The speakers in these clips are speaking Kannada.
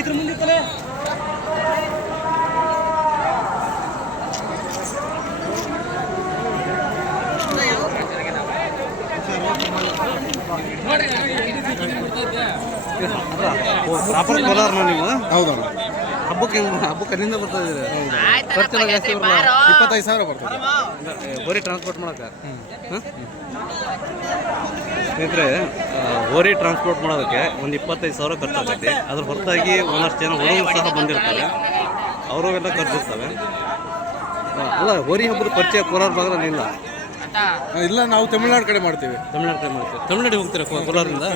ಇದ್ರ ಮುಂದಿತ್ತಲೇ ಪ್ರಾಪರ್ ಕೋಲಾರ್ನ ನೀವು? ಹೌದಣ್ಣ. ಹಬ್ಬಕ್ಕೆ ಅಲ್ಲಿಂದ ಬರ್ತಾ ಇದ್ದೀರಿ? ಖರ್ಚೆಲ್ಲ ಜಾಸ್ತಿ ಬರಲ್ಲ? 25,000 ಬರ್ತದೆ ಹೋರಿ ಟ್ರಾನ್ಸ್ಪೋರ್ಟ್ ಮಾಡೋಕೆ. ಸ್ನೇಹಿತರೆ, ಹೋರಿ ಟ್ರಾನ್ಸ್ಪೋರ್ಟ್ ಮಾಡೋದಕ್ಕೆ ಒಂದು 25,000 ಖರ್ಚಾಗತ್ತೆ. ಅದ್ರ ಹೊರತಾಗಿ ಒಂದಷ್ಟು ಜನ ಹೊರಗೂ ಸಹ ಬಂದಿರ್ತಾರೆ, ಅವರು ಎಲ್ಲ ಖರ್ಚಿರ್ತವೆ. ಅಲ್ಲ, ಹೋರಿ ಹಬ್ಬದ ಪರಿಚಯ ಕೋಲಾರ ಭಾಗದಲ್ಲಿ ಇಲ್ಲ? ಇಲ್ಲ, ನಾವು ತಮಿಳ್ನಾಡು ಕಡೆ ಮಾಡ್ತೀವಿ. ತಮಿಳ್ನಾಡು ಕಡೆ ಮಾಡ್ತೀವಿ. ತಮಿಳ್ನಾಡಿಗೆ ಹೋಗ್ತೀರಾ ಕೋಲಾರದಿಂದ?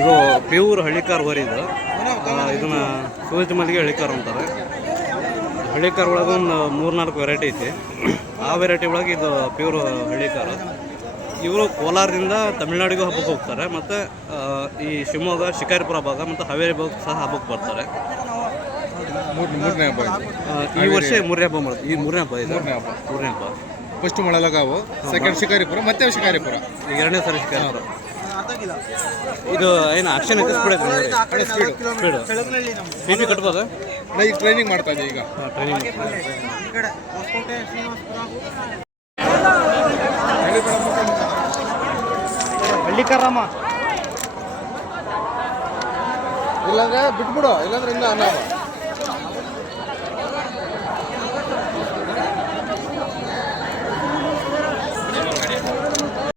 ಇದು ಪ್ಯೂರ್ ಹಳ್ಳಿಕಾರ್ ಹೋರಿ ಇದು. ಇದನ್ನ ಸೂಜಿ ಮಲ್ಲಿಗೆ ಹಳ್ಳಿಕಾರ್ ಅಂತಾರೆ. ಹಳ್ಳಿಕಾರ್ ಒಳಗೆ ಒಂದು 3-4 ವೆರೈಟಿ ಐತಿ. ಆ ವೆರೈಟಿ ಒಳಗೆ ಇದು ಪ್ಯೂರ್ ಹಳ್ಳಿಕಾರು. ಇವರು ಕೋಲಾರದಿಂದ ತಮಿಳ್ನಾಡಿಗೂ ಹಬ್ಬಕ್ಕೆ ಹೋಗ್ತಾರೆ, ಮತ್ತು ಈ ಶಿವಮೊಗ್ಗ, ಶಿಕಾರಿಪುರ ಭಾಗ ಮತ್ತು ಹಾವೇರಿ ಭಾಗ ಸಹ ಹಬ್ಬಕ್ಕೆ ಬರ್ತಾರೆ. ಮೂರನೇ ಹಬ್ಬ ಈ ವರ್ಷ ಮೂರನೇ ಹಬ್ಬ ಮಾಡೋದು. ಈ ಮೂರನೇ ಹಬ್ಬ ಇದು. ಮೂರನೇ ಹಬ್ಬ. ಫಸ್ಟ್ ಮಳಲಗಾವು, ಸೆಕೆಂಡ್ ಶಿಕಾರಿಪುರ, ಮತ್ತೆ ಶಿಕಾರಿಪುರ, ಈಗ 2ನೇ ಸಾರಿ ಶಿಕಾರಿಪುರ. ಇದು ಏನು ಆಕ್ಷನ್ ಎತ್ತಿಸ್ಬಿಡಕ್ಕೆ ಸ್ಪೀಡು. ಟಿ ವಿ ಕಟ್ಬೋದಾ? ಈಗ ಟ್ರೈನಿಂಗ್ ಮಾಡ್ತಾ ಇದ್ದೀವಿ. ಈಗ ಟ್ರೈನಿಂಗ್ ಹಳ್ಳಿಕರಾಮ ಇಲ್ಲಾಂದ್ರೆ ಬಿಟ್ಬಿಡು, ಇಲ್ಲಾಂದ್ರೆ ಇನ್ನೂ ಅನಾಮ.